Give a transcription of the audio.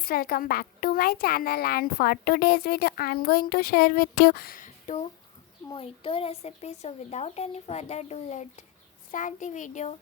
guys, welcome back to my channel, and for today's video I'm going to share with you two mojito recipes. So without any further ado, let's start the video.